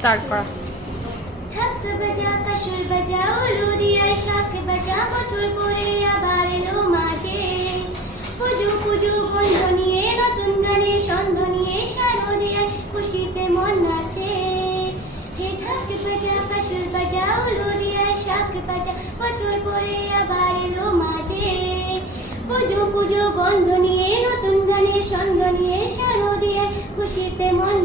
Start করা। ঢাক বাজা কাসর বাজা হলুদিয়ার শাক বাজা বছর পরে আবার এলো মাঝে পুজো পুজো গন্ধ নিয়ে নতুন গানে সন্ধ্য নিয়ে শারদিয়ায় খুশিতে মন নাচে হে ঢাক বাজা কাসর বাজা হলুদিয়ার শাক বাজা বছর পরে আবার এলো মাঝে পুজো পুজো গন্ধ নিয়ে নতুন গানে সন্ধ্য নিয়ে শারদিয়ায় খুশিতে মন